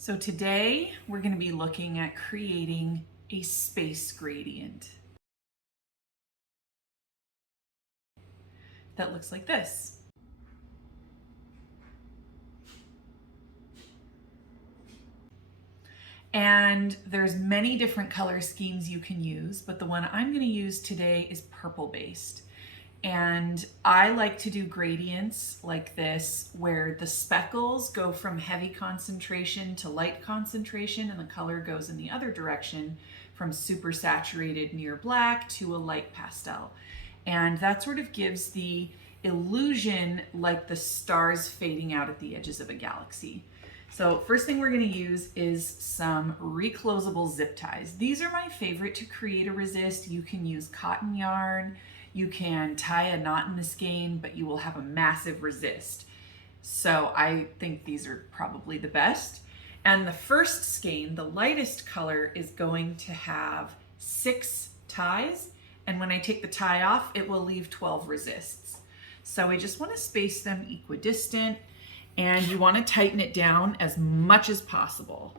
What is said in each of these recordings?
So today we're going to be looking at creating a space gradient that looks like this. And there's many different color schemes you can use, but the one I'm going to use today is purple based. And I like to do gradients like this where the speckles go from heavy concentration to light concentration and the color goes in the other direction from super saturated near black to a light pastel. And that sort of gives the illusion like the stars fading out at the edges of a galaxy. So first thing we're going to use is some reclosable zip ties. These are my favorite to create a resist. You can use cotton yarn. You can tie a knot in the skein, but you will have a massive resist. So I think these are probably the best. And the first skein, the lightest color, is going to have 6 ties. And when I take the tie off, it will leave 12 resists. So I just want to space them equidistant, and you want to tighten it down as much as possible.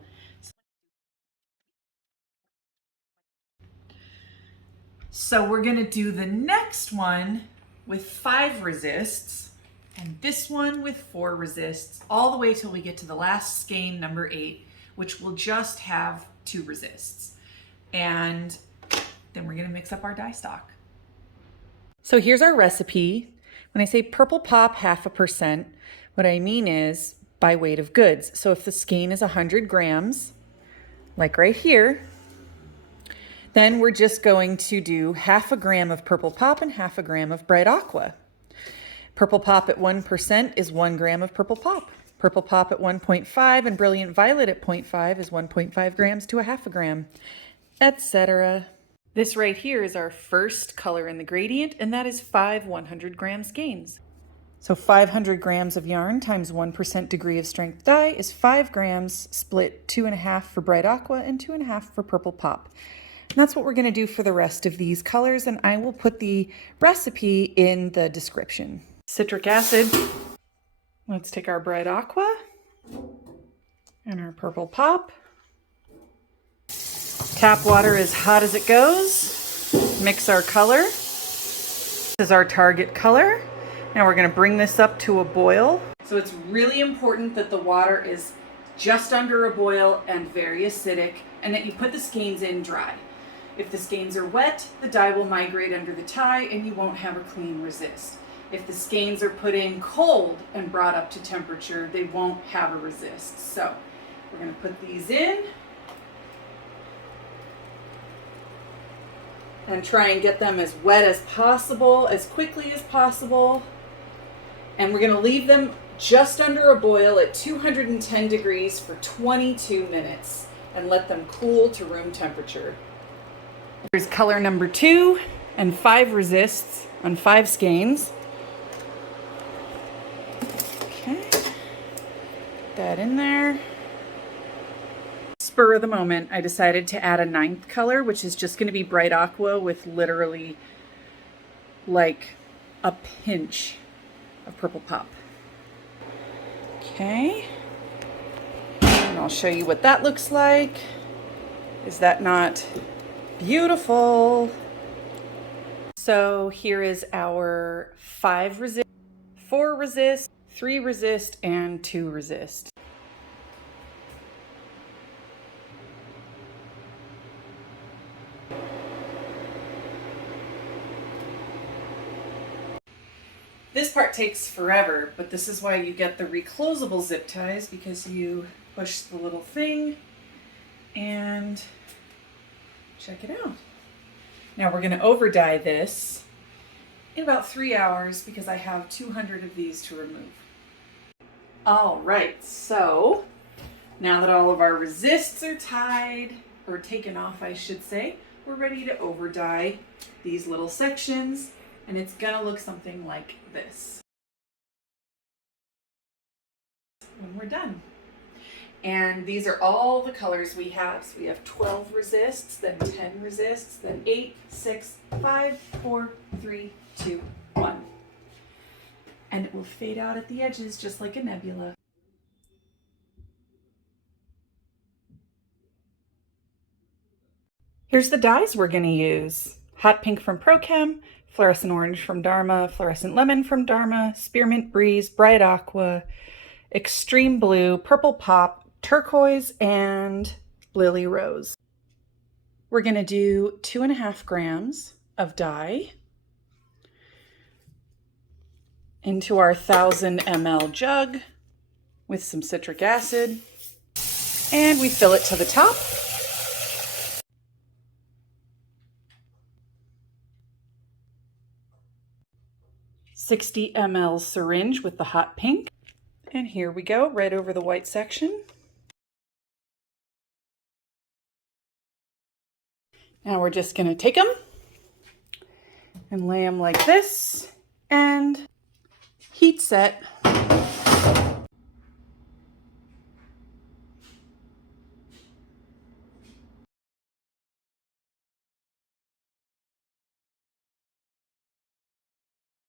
So we're going to do the next one with 5 resists and this one with 4 resists all the way till we get to the last skein, number 8, which will just have 2 resists. And then we're going to mix up our dye stock. So here's our recipe. When I say purple pop 0.5%, what I mean is by weight of goods. So if the skein is 100 grams, like right here, then we're just going to do 0.5 gram of purple pop and 0.5 gram of bright aqua. Purple pop at 1% is 1 gram of purple pop. Purple pop at 1.5 and brilliant violet at 0.5 is 1.5 grams to 0.5 gram, etc. This right here is our first color in the gradient, and that is 5 100-gram skeins. So 500 grams of yarn times 1% degree of strength dye is 5 grams, split 2.5 for bright aqua and 2.5 for purple pop. And that's what we're going to do for the rest of these colors, and I will put the recipe in the description. Citric acid. Let's take our bright aqua and our purple pop. Tap water as hot as it goes. Mix our color. This is our target color. Now we're going to bring this up to a boil. So it's really important that the water is just under a boil and very acidic, and that you put the skeins in dry. If the skeins are wet, the dye will migrate under the tie and you won't have a clean resist. If the skeins are put in cold and brought up to temperature, they won't have a resist. So we're going to put these in and try and get them as wet as possible, as quickly as possible. And we're going to leave them just under a boil at 210 degrees for 22 minutes and let them cool to room temperature. Here's color number 2 and 5 resists on 5 skeins. Okay, put that in there. Spur of the moment, I decided to add a 9th color, which is just going to be bright aqua with literally like a pinch of purple pop. Okay, and I'll show you what that looks like. Is that not beautiful? So here is our 5 resist, 4 resist, 3 resist, and 2 resist. This part takes forever, but this is why you get the reclosable zip ties, because you push the little thing and check it out. Now we're going to overdye this in about 3 hours because I have 200 of these to remove. All right, so now that all of our resists are tied, or taken off I should say, we're ready to overdye these little sections, and it's going to look something like this when we're done. And these are all the colors we have. So we have 12 resists, then 10 resists, then 8, 6, 5, 4, 3, 2, 1. And it will fade out at the edges just like a nebula. Here's the dyes we're going to use. Hot pink from Pro Chem, fluorescent orange from Dharma, fluorescent lemon from Dharma, spearmint breeze, bright aqua, extreme blue, purple pop, turquoise, and lily rose. We're going to do 2.5 grams of dye into our 1000 ml jug with some citric acid, and we fill it to the top. .60 ml syringe with the hot pink. And here we go, right over the white section. Now we're just going to take them and lay them like this and heat set